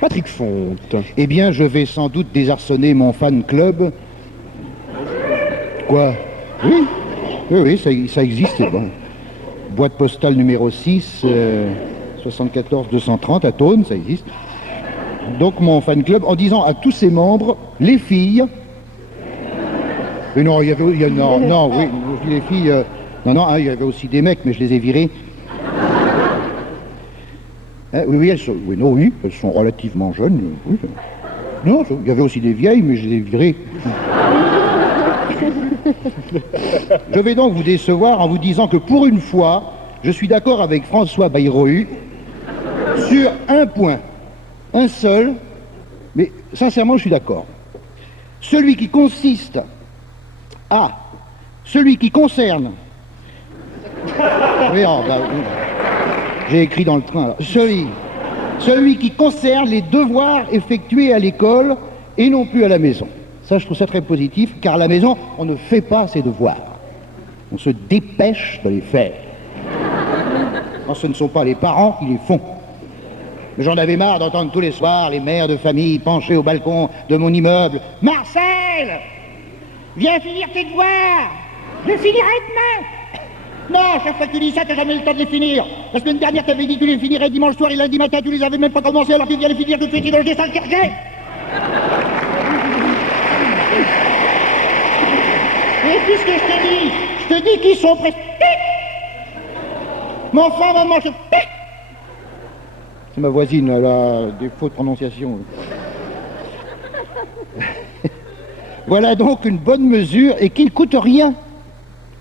Patrick Fonte. Eh bien, je vais sans doute désarçonner mon fan club. Quoi? Oui, oui, ça existe, c'est bon. Boîte postale numéro 6, 74 230 à Thônes, ça existe. Donc mon fan club, en disant à tous ses membres, les filles... Et non, non, oui, je dis les filles... non, hein, il y avait aussi des mecs, mais je les ai virés. Oui, elles sont relativement jeunes. Oui. Non, il y avait aussi des vieilles, mais je les ai virées. Je vais donc vous décevoir en vous disant que pour une fois, je suis d'accord avec François Bayrou sur un point, un seul, mais sincèrement je suis d'accord. Celui qui concerne... Oui, j'ai écrit dans le train. Celui qui concerne les devoirs effectués à l'école et non plus à la maison. Ça, je trouve ça très positif, car à la maison, on ne fait pas ses devoirs. On se dépêche de les faire. Quand ce ne sont pas les parents qui les font. J'en avais marre d'entendre tous les soirs les mères de famille penchées au balcon de mon immeuble. « Marcel, viens finir tes devoirs. Je finirai demain. » Non, chaque fois que tu dis ça, t'as jamais le temps de les finir. La semaine dernière, t'avais dit que tu les finirais dimanche soir et lundi matin, tu les avais même pas commencé, alors tu viens les finir tout de suite, sinon je descends le chercher. Et puis ce que je te dis qu'ils sont presque... Mais enfin, maman, je... C'est ma voisine, elle a des fautes de prononciation. Voilà donc une bonne mesure et qui ne coûte rien.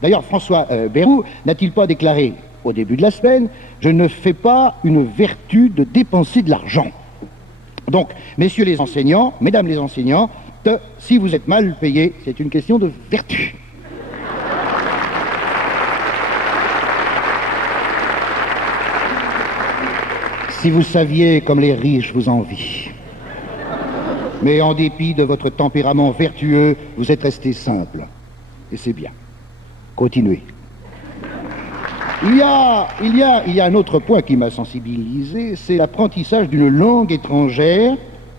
D'ailleurs, François Bayrou n'a-t-il pas déclaré au début de la semaine « Je ne fais pas une vertu de dépenser de l'argent ». Donc, messieurs les enseignants, mesdames les enseignantes, si vous êtes mal payés, c'est une question de vertu. Si vous saviez comme les riches vous envient. Mais en dépit de votre tempérament vertueux, vous êtes resté simple. Et c'est bien. Continuez. Il y a un autre point qui m'a sensibilisé, c'est l'apprentissage d'une langue étrangère,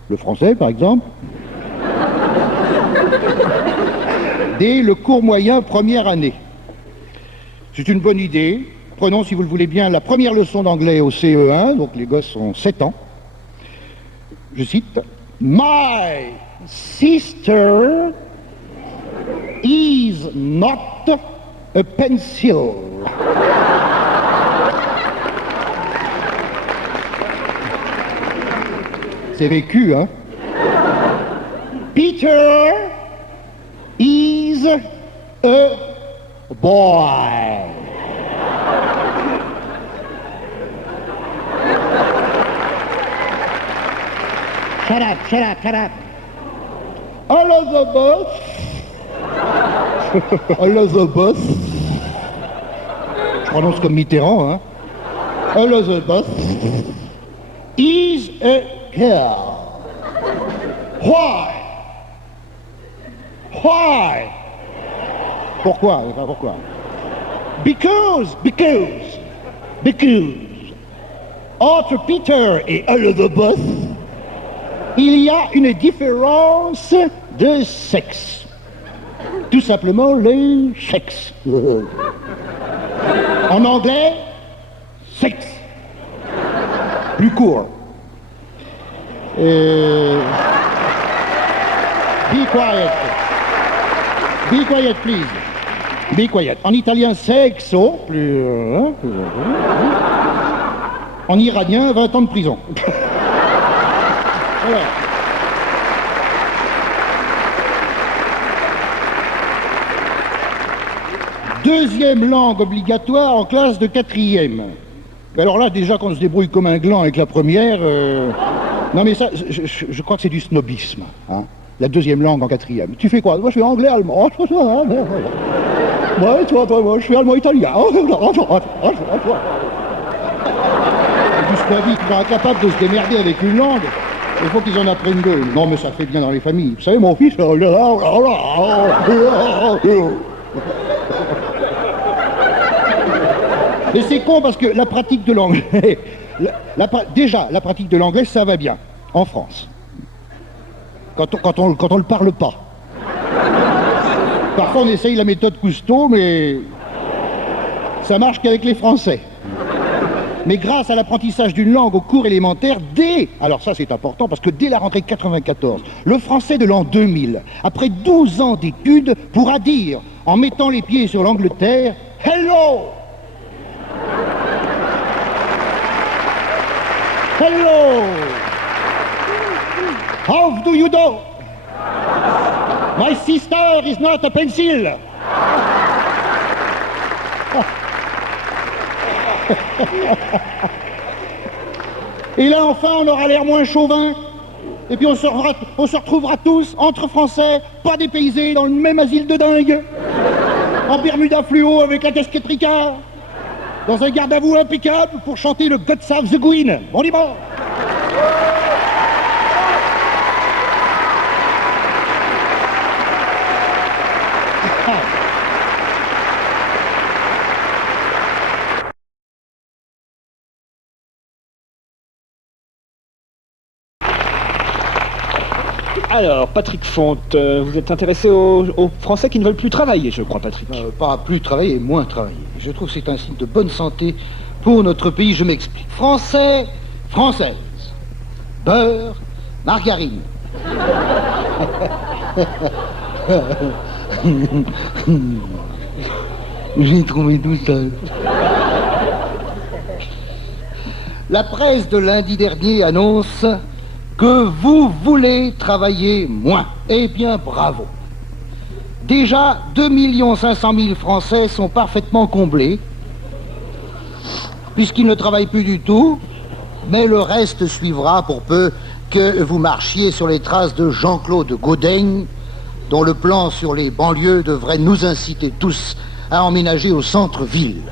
le français par exemple, dès le cours moyen première année. C'est une bonne idée. Prenons, si vous le voulez bien, la première leçon d'anglais au CE1, donc les gosses ont 7 ans. Je cite, « My sister is not a pencil. » C'est vécu, hein? Peter is a boy. Shut up, shut up, shut up. Elizabeth. Je prononce comme Mitterrand, hein. Elizabeth is a girl. Why? Why? Pourquoi? Enfin, pourquoi? Because. Entre Peter et Elizabeth, il y a une différence de sexe. Tout simplement le sexe. En anglais, sexe. Plus court. Be quiet. Be quiet, please. Be quiet. En italien, sexo. Plus... En iranien, 20 ans de prison. Voilà. Deuxième langue obligatoire en classe de 4e. Alors là, déjà, qu'on se débrouille comme un gland avec la première... Non mais ça, je crois que c'est du snobisme. Hein, la deuxième langue en 4e. Tu fais quoi? Moi, je fais anglais-allemand. Ouais, toi, moi, je fais allemand-italien. Du snobisme, ils sont incapables de se démerder avec une langue. Il faut qu'ils en apprennent deux. Non, mais ça fait bien dans les familles. Vous savez, mon fils... Et c'est con parce que la pratique de l'anglais... Déjà, la pratique de l'anglais, ça va bien. en France. Quand on le parle pas. Parfois, on essaye la méthode Cousteau, mais ça marche qu'avec les Français. Mais grâce à l'apprentissage d'une langue au cours élémentaire, alors ça c'est important, parce que dès la rentrée 94, le français de l'an 2000, après 12 ans d'études, pourra dire, en mettant les pieds sur l'Angleterre, « Hello !» Hello! How do you do? My sister is not a pencil. Et là, enfin, on aura l'air moins chauvin. Et puis on se retrouvera tous, entre Français, pas dépaysés, dans le même asile de dingue. En Bermuda fluo avec la casquette Ricard. Dans un garde à vous impeccable pour chanter le God Save the Queen. On y va. Alors, Patrick Fonte, vous êtes intéressé aux Français qui ne veulent plus travailler, je crois, Patrick. Pas plus travailler, moins travailler. Je trouve que c'est un signe de bonne santé pour notre pays, je m'explique. Français, Française, beurre, margarine. J'ai trouvé tout seul. La presse de lundi dernier annonce que vous voulez travailler moins. Eh bien, bravo. Déjà, 2 500 000 Français sont parfaitement comblés, puisqu'ils ne travaillent plus du tout, mais le reste suivra pour peu que vous marchiez sur les traces de Jean-Claude Gaudaigne, dont le plan sur les banlieues devrait nous inciter tous à emménager au centre-ville.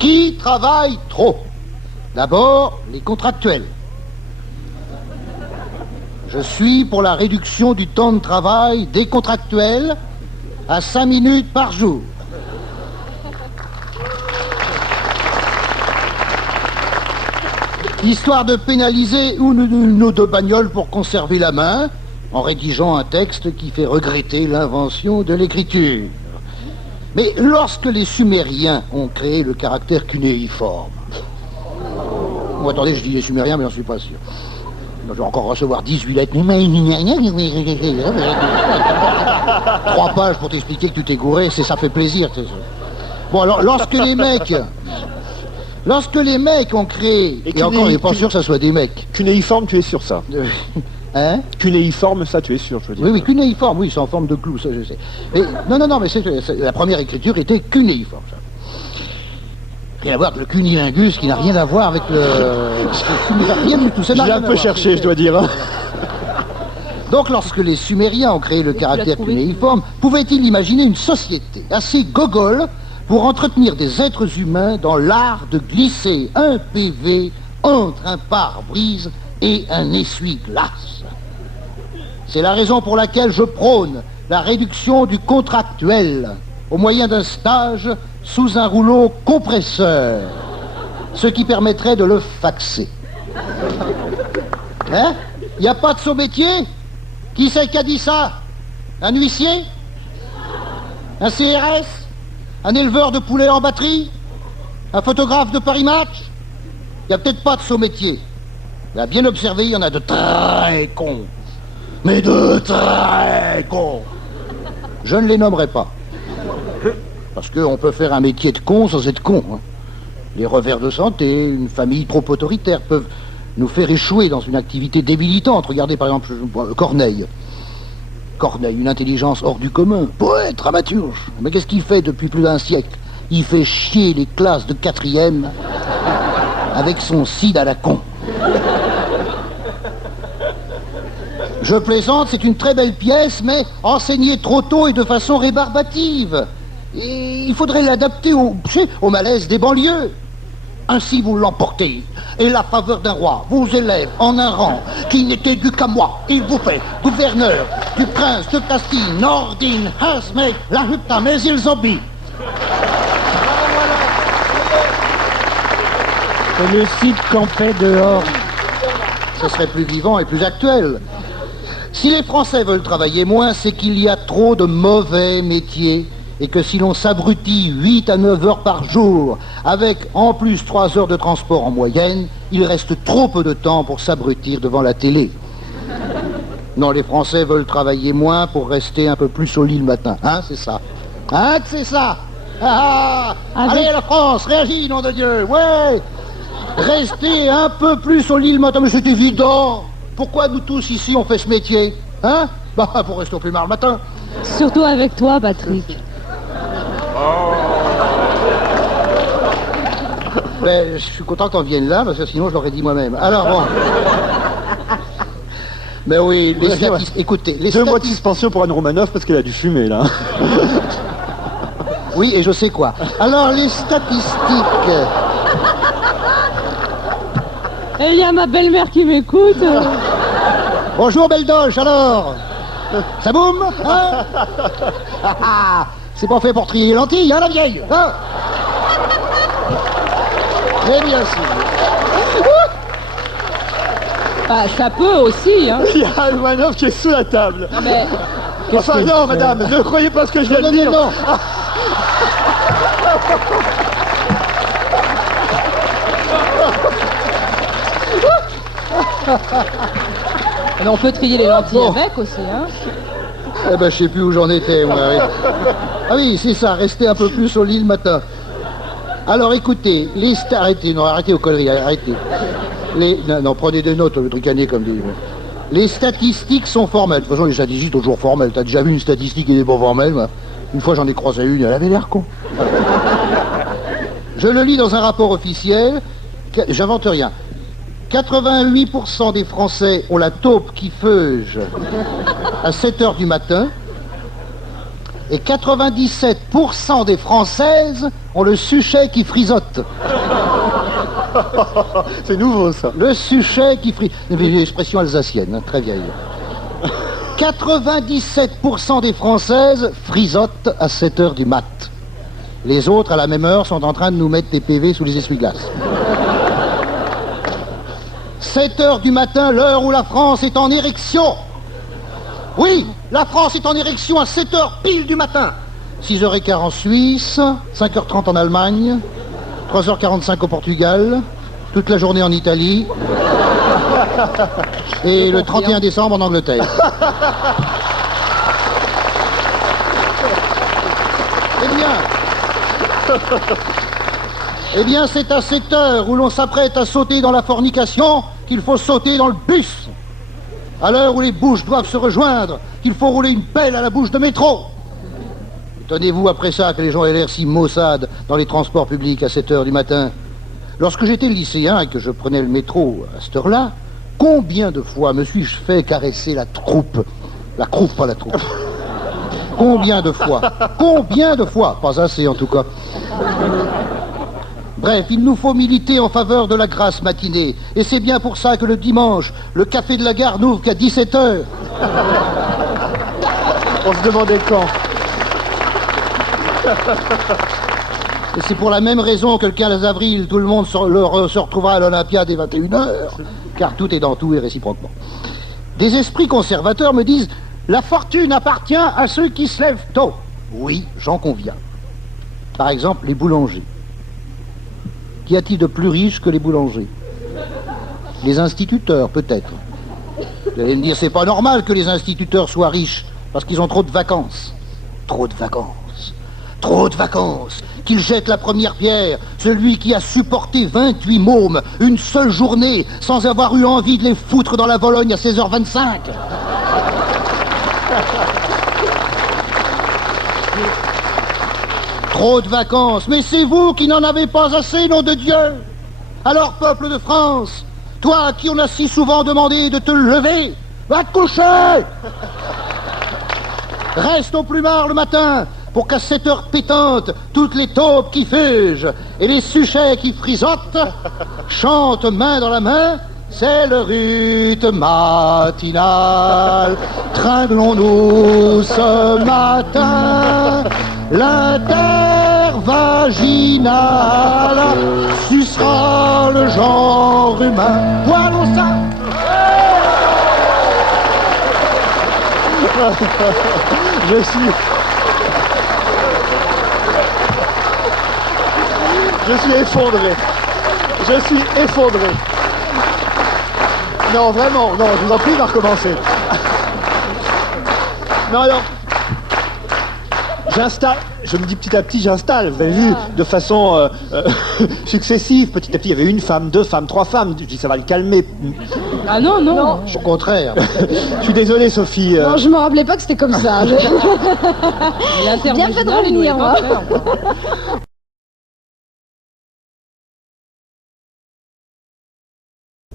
Qui travaille trop? D'abord, les contractuels. Je suis pour la réduction du temps de travail des contractuels à 5 minutes par jour. Histoire de pénaliser nos deux bagnoles pour conserver la main, en rédigeant un texte qui fait regretter l'invention de l'écriture. Mais lorsque les Sumériens ont créé le caractère cunéiforme... Oh, attendez, je dis les Sumériens, mais j'en suis pas sûr. Je vais encore recevoir 18 lettres. 3 pages pour t'expliquer que tu t'es gouré, ça fait plaisir. Bon, alors, lorsque les mecs ont créé... Et encore, on n'est pas sûr que ça soit des mecs. Cunéiforme, tu es sûr, ça? Hein? Cunéiforme, ça, tu es sûr, je veux dire. Oui, cunéiforme, oui, c'est en forme de clou, ça, je sais. Mais, non, mais la première écriture était cunéiforme, ça. Rien à voir avec le cunilingus, qui n'a rien à voir avec le... Rien du tout. Je l'ai un peu cherché, je dois dire. Hein. Donc, lorsque les Sumériens ont créé le caractère cunéiforme, pouvaient-ils imaginer une société assez gogole pour entretenir des êtres humains dans l'art de glisser un PV entre un pare-brise et un essuie-glace? C'est la raison pour laquelle je prône la réduction du contractuel au moyen d'un stage sous un rouleau compresseur, ce qui permettrait de le faxer. Hein? Il n'y a pas de sous-métier? Qui c'est qui a dit ça? Un huissier? Un CRS? Un éleveur de poulets en batterie? Un photographe de Paris Match? Il n'y a peut-être pas de sous-métier. Il a bien observé, il y en a de très cons. Mais de très cons. Je ne les nommerai pas. Parce qu'on peut faire un métier de con sans être con. Hein. Les revers de santé, une famille trop autoritaire peuvent nous faire échouer dans une activité débilitante. Regardez par exemple Corneille. Corneille, une intelligence hors du commun. Poète, dramaturge. Mais qu'est-ce qu'il fait depuis plus d'un siècle? Il fait chier les classes de 4e avec son cid à la con. Je plaisante, c'est une très belle pièce, mais enseignée trop tôt et de façon rébarbative. Et il faudrait l'adapter au malaise des banlieues. Ainsi vous l'emportez, et la faveur d'un roi vous élève en un rang qui n'était dû qu'à moi. Il vous fait gouverneur du prince de Castille, Nordin, Hasmek, la Hupta, mais ils obéissent. Et le cid campait dehors. ce serait plus vivant et plus actuel. Si les Français veulent travailler moins, c'est qu'il y a trop de mauvais métiers et que si l'on s'abrutit 8 à 9 heures par jour, avec en plus 3 heures de transport en moyenne, il reste trop peu de temps pour s'abrutir devant la télé. Non, les Français veulent travailler moins pour rester un peu plus au lit le matin. Hein, c'est ça. Hein, c'est ça. Allez, la France, réagis, nom de Dieu. Ouais. Restez un peu plus au lit le matin, mais c'est évident. Pourquoi nous tous ici on fait ce métier? Hein? Bah, pour rester au plus marre le matin. Surtout avec toi, Patrick. Ben, je suis content qu'on vienne là, parce que sinon je l'aurais dit moi-même. Alors bon. Mais oui, les statistiques. Écoutez, les 2 mois de suspension pour Anne Romanoff parce qu'elle a dû fumer là. Oui, et je sais quoi. Alors, les statistiques. Et il y a ma belle-mère qui m'écoute. Bonjour, belle doge, alors. Ça boum, hein? C'est pas fait pour trier les lentilles, hein, la vieille, hein? Mais bien sûr. Bah, ça peut aussi, hein. Il y a Anne Romanoff qui est sous la table. Non, mais... Enfin non, madame, ne croyez pas ce que je viens de dire. Non. Mais on peut trier les lentilles avec aussi, hein. Eh ben, je sais plus où j'en étais, moi. Ah oui, c'est ça, rester un peu plus au lit le matin. Alors, écoutez, arrêtez aux conneries, arrêtez. Non, prenez des notes, le trucanet comme des... Les statistiques sont formelles. De toute façon, les statistiques sont toujours formelles. T'as déjà vu une statistique qui n'est pas formelle, moi? Une fois, j'en ai croisé une, elle avait l'air con. Je le lis dans un rapport officiel, j'invente rien. 88% des Français ont la taupe qui feuge à 7 heures du matin et 97% des Françaises ont le suchet qui frisote. C'est nouveau ça. Le suchet qui frisote. Une expression alsacienne, hein, très vieille. 97% des Françaises frisotent à 7 heures du mat. Les autres, à la même heure, sont en train de nous mettre des PV sous les essuie-glaces. 7 heures du matin, l'heure où la France est en érection. Oui, la France est en érection à 7 heures pile du matin. 6h15 en Suisse, 5h30 en Allemagne, 3h45 au Portugal, toute la journée en Italie, et le 31 décembre en Angleterre. Eh bien, c'est à cette heure où l'on s'apprête à sauter dans la fornication qu'il faut sauter dans le bus. À l'heure où les bouches doivent se rejoindre, qu'il faut rouler une pelle à la bouche de métro. Étonnez-vous après ça que les gens aient l'air si maussades dans les transports publics à 7 heures du matin. Lorsque j'étais lycéen et que je prenais le métro à cette heure-là, combien de fois me suis-je fait caresser la croupe? La croupe, pas la troupe. Combien de fois? Combien de fois? Pas assez en tout cas. Bref, il nous faut militer en faveur de la grasse matinée. Et c'est bien pour ça que le dimanche, le café de la gare n'ouvre qu'à 17 heures. On se demandait quand. Et c'est pour la même raison que le 15 avril, tout le monde se retrouvera à l'Olympia dès 21h. Car tout est dans tout et réciproquement. Des esprits conservateurs me disent « La fortune appartient à ceux qui se lèvent tôt ». Oui, j'en conviens. Par exemple, les boulangers. Qu'y a-t-il de plus riche que les boulangers? Les instituteurs, peut-être. Vous allez me dire, c'est pas normal que les instituteurs soient riches, parce qu'ils ont trop de vacances. Trop de vacances. Trop de vacances. Qu'ils jettent la première pierre, celui qui a supporté 28 mômes une seule journée, sans avoir eu envie de les foutre dans la Vologne à 16h25. Trop de vacances, mais c'est vous qui n'en avez pas assez, nom de Dieu. Alors, peuple de France, toi à qui on a si souvent demandé de te lever, va te coucher. Reste au plumard le matin, pour qu'à 7 heures pétantes, toutes les taupes qui fugent et les suchets qui frisotent chantent main dans la main. C'est le rite matinal. Tringlons-nous ce matin l'intervaginal sucera le genre humain. Voilà ça. Je suis effondré. Je suis effondré. Non, vraiment, non, je vous en prie, il va recommencer. Non, alors, j'installe, je me dis petit à petit, j'installe, vous avez vu, de façon successive. Petit à petit, il y avait une femme, deux femmes, trois femmes. Je dis, ça va le calmer. Ah non, non. Au contraire. Je suis désolé, Sophie. Non, je me rappelais pas que c'était comme ça. Bien fait de revenir, moi.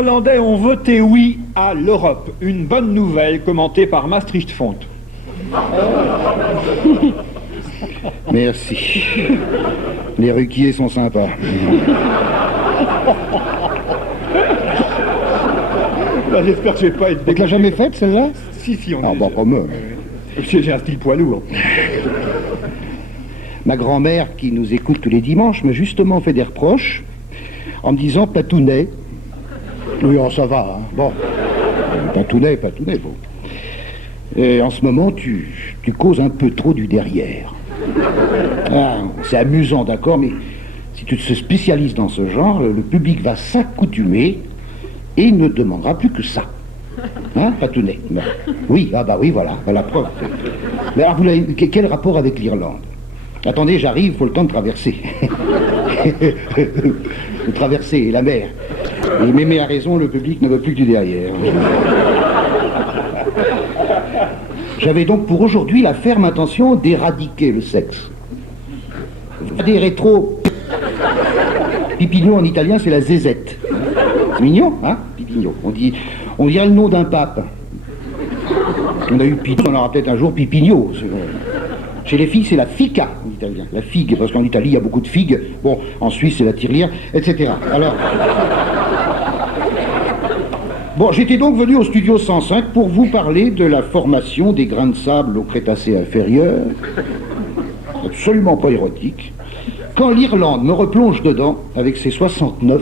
Les Hollandais ont voté oui à l'Europe. Une bonne nouvelle commentée par Maastricht Font. Merci. Les Ruquiers sont sympas. Là, j'espère que je vais pas être Tu l'as jamais faite, celle-là? Si, on Ah, est- bon, pas moi. J'ai un style poids lourd. Ma grand-mère, qui nous écoute tous les dimanches, m'a justement fait des reproches en me disant Patounet. Oui, oh, ça va, hein. Bon. Patounet, bon. Et en ce moment, tu causes un peu trop du derrière. Ah, c'est amusant, d'accord, mais si tu te spécialises dans ce genre, le public va s'accoutumer et il ne demandera plus que ça. Hein, Patounet? Non. Oui, ah bah oui, voilà preuve. Mais alors, quel rapport avec l'Irlande? Attendez, j'arrive, faut le temps de traverser. De traverser la mer. Et Mémé a raison, le public ne veut plus que du derrière. J'avais donc pour aujourd'hui la ferme intention d'éradiquer le sexe. Des rétro... Pipigno en italien, c'est la zézette. C'est mignon, hein, Pipigno. On dirait le nom d'un pape. On a eu Pipino, on aura peut-être un jour Pipigno. Chez les filles, c'est la fica en italien, la figue, parce qu'en Italie, il y a beaucoup de figues. Bon, en Suisse, c'est la tirelire, etc. Alors... Bon, j'étais donc venu au studio 105 pour vous parler de la formation des grains de sable au Crétacé inférieur. Absolument pas érotique. Quand l'Irlande me replonge dedans avec ses 69%.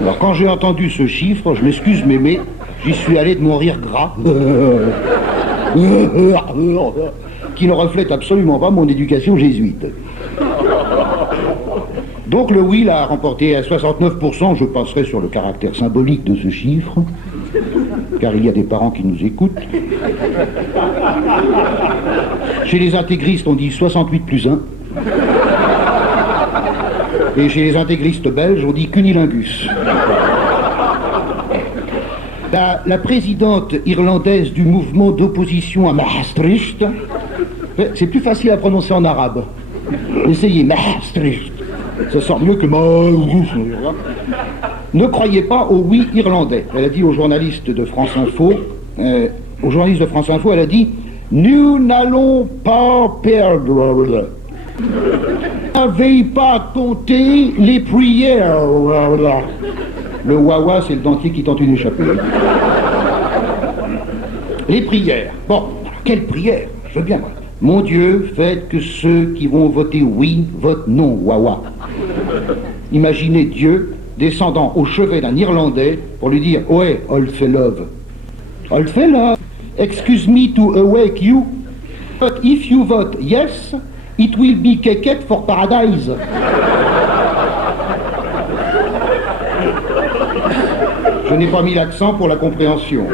Alors quand j'ai entendu ce chiffre, je m'excuse mémé, j'y suis allé de mon rire gras. Qui ne reflète absolument pas mon éducation jésuite. Donc le oui l'a remporté à 69%, je passerai sur le caractère symbolique de ce chiffre, car il y a des parents qui nous écoutent. Chez les intégristes, on dit 68 plus 1. Et chez les intégristes belges, on dit cunilingus. La présidente irlandaise du mouvement d'opposition à Maastricht, c'est plus facile à prononcer en arabe. Essayez Maastricht. Ça sort mieux que ne croyez pas au oui irlandais. Elle a dit aux journalistes de France Info, elle a dit « Nous n'allons pas perdre. N'avez pas compté les prières. » Le wawa, c'est le dentier qui tente une échappée. Les prières. Bon, quelles prières? Je veux bien, moi. Mon Dieu, faites que ceux qui vont voter oui votent non, wawa. Imaginez Dieu descendant au chevet d'un Irlandais pour lui dire « Ouais, old fellow. Old fellow, excuse me to awake you, but if you vote yes, it will be keket for paradise. » Je n'ai pas mis l'accent pour la compréhension.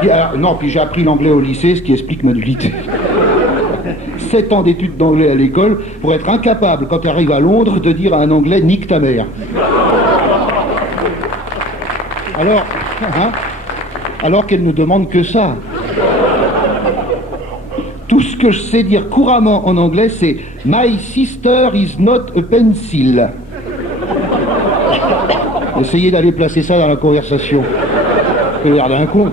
Puis j'ai appris l'anglais au lycée, ce qui explique ma nullité. 7 ans d'études d'anglais à l'école pour être incapable, quand tu arrives à Londres, de dire à un anglais « nique ta mère ». Alors qu'elle ne demande que ça. Tout ce que je sais dire couramment en anglais, c'est « My sister is not a pencil ». Essayez d'aller placer ça dans la conversation. C'est l'air d'un con.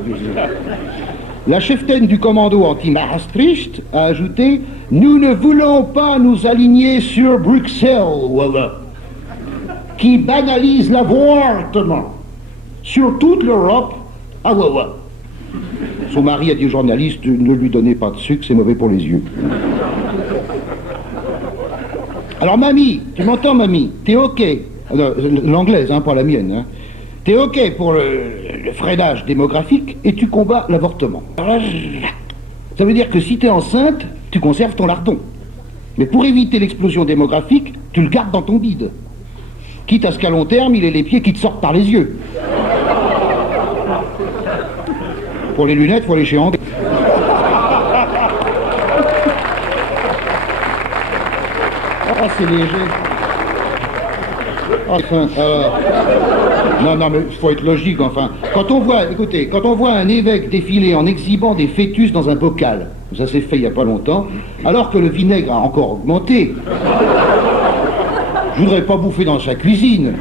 La cheftaine du commando anti-Maastricht a ajouté « Nous ne voulons pas nous aligner sur Bruxelles, qui banalise l'avortement sur toute l'Europe. » Ah ouais, ouais. Son mari a dit au journaliste « Ne lui donnez pas de sucre, c'est mauvais pour les yeux. » Alors mamie, tu m'entends mamie? T'es ok? L'anglaise, hein, pas la mienne. Hein. T'es OK pour le freinage démographique et tu combats l'avortement. Alors là, ça veut dire que si t'es enceinte, tu conserves ton lardon. Mais pour éviter l'explosion démographique, tu le gardes dans ton bide. Quitte à ce qu'à long terme, il ait les pieds qui te sortent par les yeux. Pour les lunettes, faut aller chez André. Ah, c'est léger. Enfin, non, mais il faut être logique, enfin. Quand on voit un évêque défiler en exhibant des fœtus dans un bocal, ça s'est fait il n'y a pas longtemps, alors que le vinaigre a encore augmenté, je voudrais pas bouffer dans sa cuisine.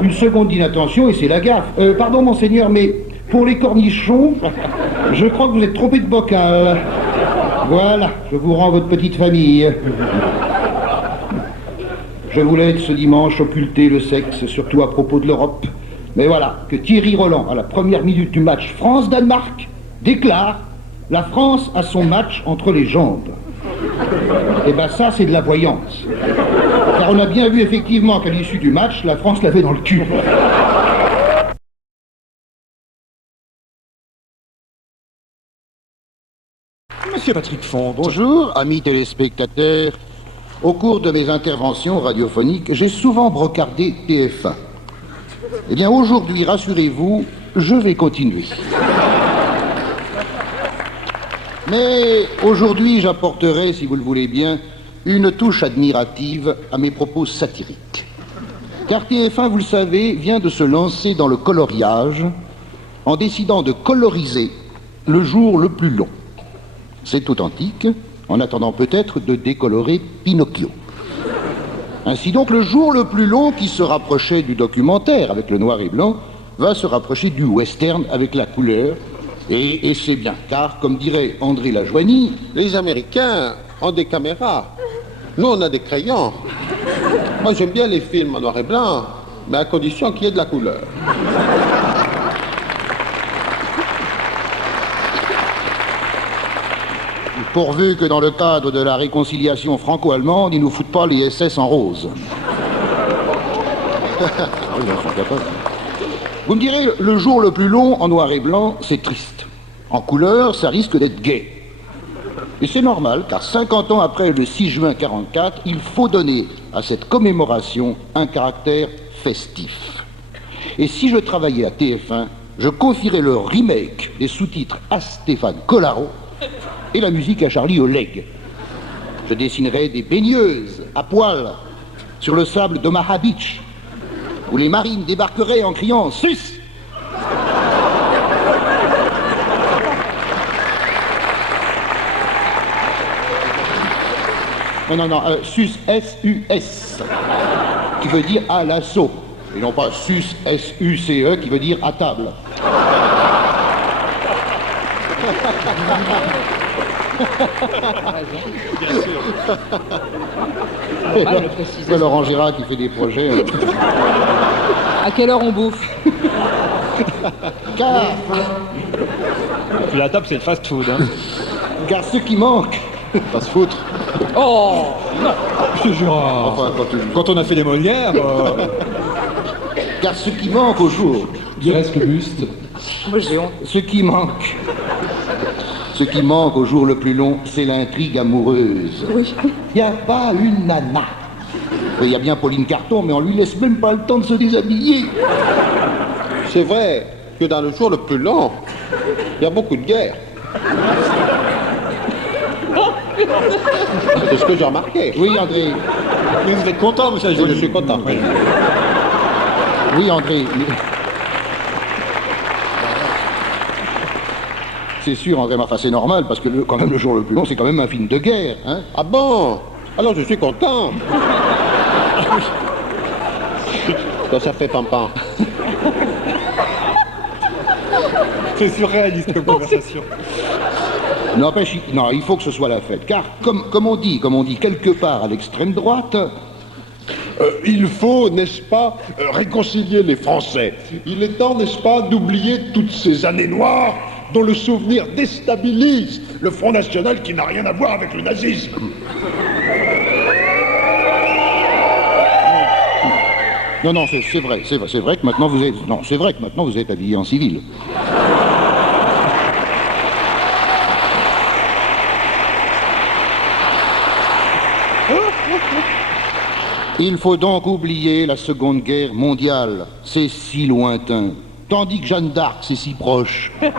Une seconde d'inattention et c'est la gaffe. Pardon, monseigneur, mais pour les cornichons, je crois que vous êtes trompé de bocal. Voilà, je vous rends votre petite famille. Je voulais ce dimanche occulter le sexe, surtout à propos de l'Europe. Mais voilà, que Thierry Roland, à la première minute du match France-Danemark, déclare « La France a son match entre les jambes ». Eh ben ça, c'est de la voyance. Car on a bien vu effectivement qu'à l'issue du match, la France l'avait dans le cul. Monsieur Patrick Font, Bonjour, amis téléspectateurs. Au cours de mes interventions radiophoniques, j'ai souvent brocardé TF1. Eh bien, aujourd'hui, rassurez-vous, je vais continuer. Mais aujourd'hui, j'apporterai, si vous le voulez bien, une touche admirative à mes propos satiriques. Car TF1, vous le savez, vient de se lancer dans le coloriage en décidant de coloriser le jour le plus long. C'est authentique, en attendant peut-être de décolorer Pinocchio. Ainsi donc, le jour le plus long qui se rapprochait du documentaire avec le noir et blanc va se rapprocher du western avec la couleur. Et c'est bien, car, comme dirait André Lajoigny, les Américains ont des caméras. Nous, on a des crayons. Moi, j'aime bien les films en noir et blanc, mais à condition qu'il y ait de la couleur. pourvu que dans le cadre de la réconciliation franco-allemande, ils nous foutent pas les SS en rose. Oui, ils sont capables. Vous me direz, le jour le plus long en noir et blanc, c'est triste. En couleur, ça risque d'être gai. Et c'est normal, car 50 ans après le 6 juin 1944, il faut donner à cette commémoration un caractère festif. Et si je travaillais à TF1, je confierais le remake des sous-titres à Stéphane Collaro et la musique à Charlie Oleg. Je dessinerais des baigneuses à poil sur le sable d'Omaha Beach, où les marines débarqueraient en criant « Sus !» Non, sus, S-U-S, qui veut dire à l'assaut, et non pas sus, S-U-C-E, qui veut dire à table. Bien sûr. Normal, le préciser. Laurent Gérard qui fait des projets. À quelle heure on bouffe? Car La table, c'est le fast-food. Hein. car ce qui manque, Va se foutre. Oh non, je te jure. enfin, Quand on a fait des Molières... car ce qui manque au jour, Presque buste. Moi j'ai honte. ce qui manque au jour le plus long, c'est l'intrigue amoureuse. Oui. Il n'y a pas une nana. Il y a bien Pauline Carton, mais on lui laisse même pas le temps de se déshabiller. C'est vrai que dans le jour le plus long, il y a beaucoup de guerres. C'est ce que j'ai remarqué. Oui, André. Mais vous êtes content, monsieur Je suis content. Oui. Oui, André. C'est sûr, André, mais enfin, c'est normal, parce que quand même, le jour le plus long, c'est quand même un film de guerre, hein. Ah bon? Alors je suis content. Ça fait pampan. C'est surréaliste comme conversation. N'empêche, non, il faut que ce soit la fête, car, comme on dit quelque part à l'extrême droite, Il faut, n'est-ce pas, réconcilier les Français. Il est temps, n'est-ce pas, d'oublier toutes ces années noires dont le souvenir déstabilise le Front National qui n'a rien à voir avec le nazisme. Non, non, c'est vrai, c'est vrai que maintenant vous êtes... Non, c'est vrai que maintenant vous êtes habillé en civil. Il faut donc oublier la Seconde Guerre mondiale. C'est si lointain. Tandis que Jeanne d'Arc, c'est si proche. Mais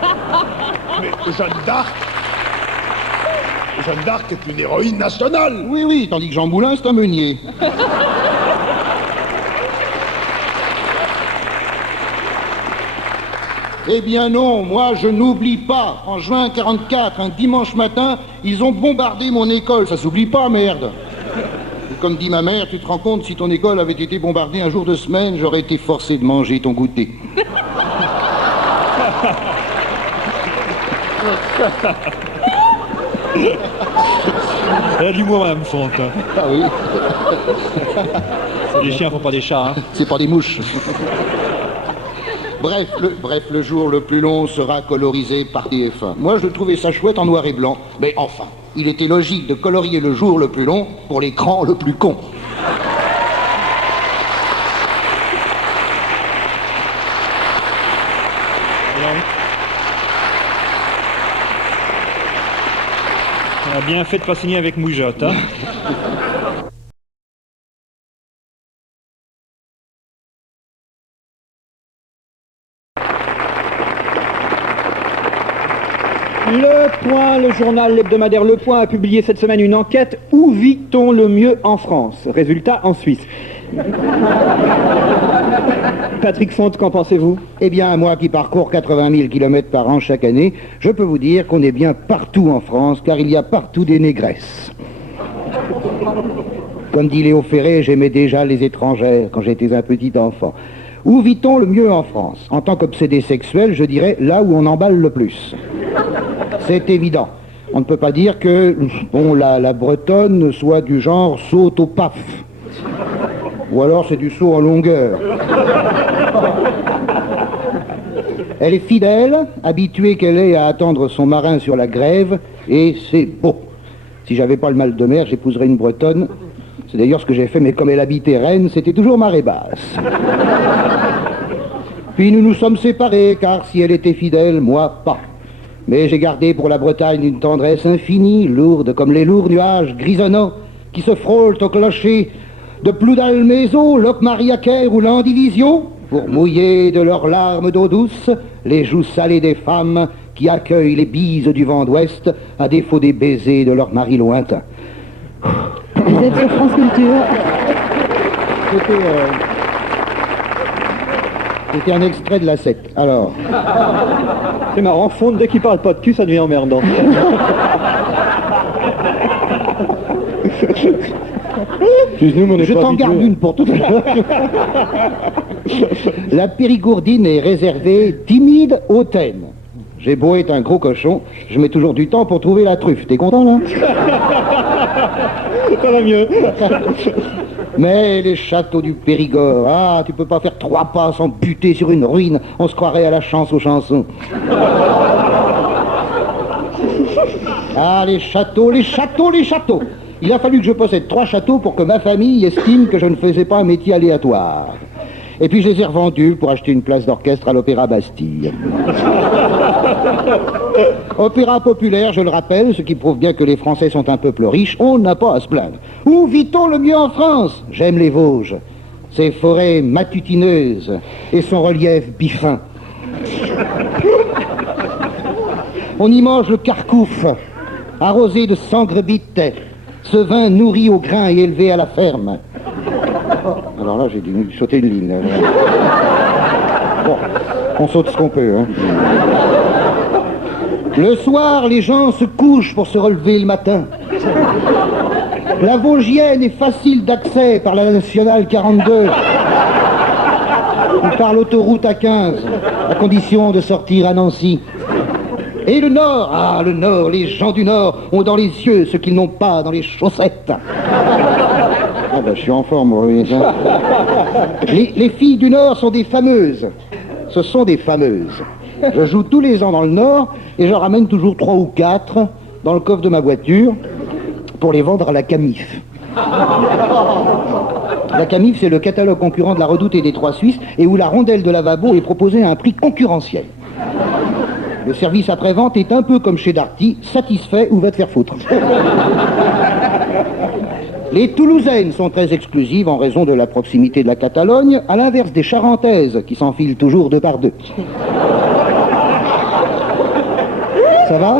Jeanne d'Arc... Jeanne d'Arc est une héroïne nationale. Oui, oui, tandis que Jean Moulin, c'est un meunier. Eh bien non, moi je n'oublie pas. En juin 44, un dimanche matin, ils ont bombardé mon école. Ça s'oublie pas, merde. Et comme dit ma mère, tu te rends compte, si ton école avait été bombardée un jour de semaine, j'aurais été forcé de manger ton goûter. Elle a de l'humour, Madame Fonte. Ah oui, Les chiens font pas des chats, hein. c'est pas des mouches. Bref, le jour le plus long sera colorisé par TF1. Moi, je trouvais ça chouette en noir et blanc. Mais enfin, il était logique de colorier le jour le plus long pour l'écran le plus con. On a bien fait de pas signer avec Moujotte, hein. Le Point, le journal, l'hebdomadaire Le Point a publié cette semaine une enquête « Où vit-on le mieux en France ?» Résultat, en Suisse. Patrick Fonte, qu'en pensez-vous? Eh bien, moi qui parcours 80 000 km par an chaque année, je peux vous dire qu'on est bien partout en France, car il y a partout des négresses. Comme dit Léo Ferré, j'aimais déjà les étrangères quand j'étais un petit enfant. Où vit-on le mieux en France? En tant qu'obsédé sexuel, je dirais là où on emballe le plus. C'est évident. On ne peut pas dire que, bon, la bretonne soit du genre saute au paf. Ou alors c'est du saut en longueur. Elle est fidèle, habituée qu'elle est à attendre son marin sur la grève, et c'est beau. Si j'avais pas le mal de mer, j'épouserais une bretonne. C'est d'ailleurs ce que j'ai fait, mais comme elle habitait Rennes, c'était toujours marée basse. Puis nous nous sommes séparés, car si elle était fidèle, moi pas. Mais j'ai gardé pour la Bretagne une tendresse infinie, lourde comme les lourds nuages grisonnants qui se frôlent au clocher de Ploudalmézo, Locmariaquer ou Landivisio, pour mouiller de leurs larmes d'eau douce les joues salées des femmes qui accueillent les bises du vent d'ouest à défaut des baisers de leurs maris lointains. Vous êtes sur France Culture. C'était un extrait de la 7. Alors, C'est marrant, Fonte, dès qu'il parle pas de cul, ça devient emmerdant. je t'en garde une pour tout à l'heure. La périgourdine est réservée timide, hautaine. J'ai beau être un gros cochon, je mets toujours du temps pour trouver la truffe. T'es content, là? Ça va mieux. Mais les châteaux du Périgord, ah, tu peux pas faire 3 pas sans buter sur une ruine, on se croirait à la chance aux chansons. Ah, les châteaux, les châteaux, les châteaux. Il a fallu que je possède 3 châteaux pour que ma famille estime que je ne faisais pas un métier aléatoire. Et puis je les ai revendus pour acheter une place d'orchestre à l'Opéra Bastille. Opéra populaire, je le rappelle, ce qui prouve bien que les Français sont un peuple riche, on n'a pas à se plaindre. Où vit-on le mieux en France? J'aime les Vosges, ses forêts matutineuses et son relief bifin. On y mange le carcouf, arrosé de sangrebite, ce vin nourri au grain et élevé à la ferme. Alors là, j'ai dû sauter une ligne. Là. Bon, on saute ce qu'on peut. Hein. Le soir, les gens se couchent pour se relever le matin. La Vosgienne est facile d'accès par la Nationale 42 ou par l'autoroute A15, à condition de sortir à Nancy. Et le Nord, ah, le Nord, les gens du Nord ont dans les yeux ce qu'ils n'ont pas dans les chaussettes. Ah ben, je suis en forme, oui. Les filles du Nord sont des fameuses. Ce sont des fameuses. Je joue tous les ans dans le Nord et j'en ramène toujours 3 ou 4 dans le coffre de ma voiture pour les vendre à la Camif. La Camif, c'est le catalogue concurrent de la Redoute et des Trois Suisses, et où la rondelle de lavabo est proposée à un prix concurrentiel. Le service après-vente est un peu comme chez Darty, satisfait ou va te faire foutre. Les Toulousaines sont très exclusives en raison de la proximité de la Catalogne, à l'inverse des Charentaises, qui s'enfilent toujours deux par deux. Ça va?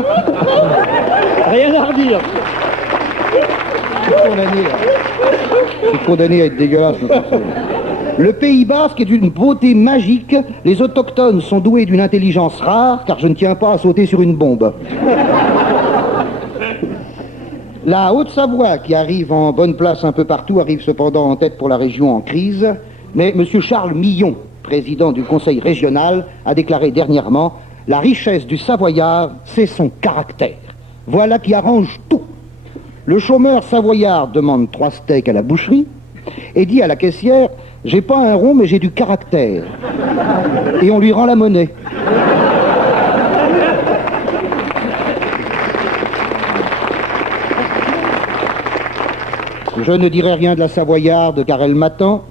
Rien à redire. Je suis condamné à être dégueulasse. Le Pays Basque est d'une beauté magique. Les autochtones sont doués d'une intelligence rare, car je ne tiens pas à sauter sur une bombe. La Haute-Savoie, qui arrive en bonne place un peu partout, arrive cependant en tête pour la région en crise. Mais M. Charles Millon, président du Conseil régional, a déclaré dernièrement « La richesse du Savoyard, c'est son caractère. Voilà qui arrange tout. Le chômeur savoyard demande 3 steaks à la boucherie et dit à la caissière « J'ai pas un rond, mais j'ai du caractère. » Et on lui rend la monnaie. Je ne dirai rien de la Savoyarde car elle m'attend.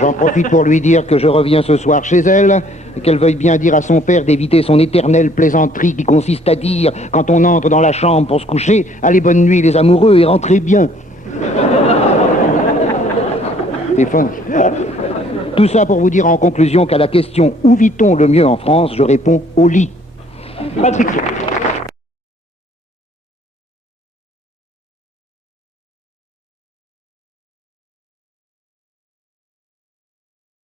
J'en profite pour lui dire que je reviens ce soir chez elle et qu'elle veuille bien dire à son père d'éviter son éternelle plaisanterie qui consiste à dire, quand on entre dans la chambre pour se coucher, « Allez, bonne nuit les amoureux et rentrez bien ». C'est fin. Tout ça pour vous dire en conclusion qu'à la question « Où vit-on le mieux en France ?», je réponds « Au lit ». Patrick.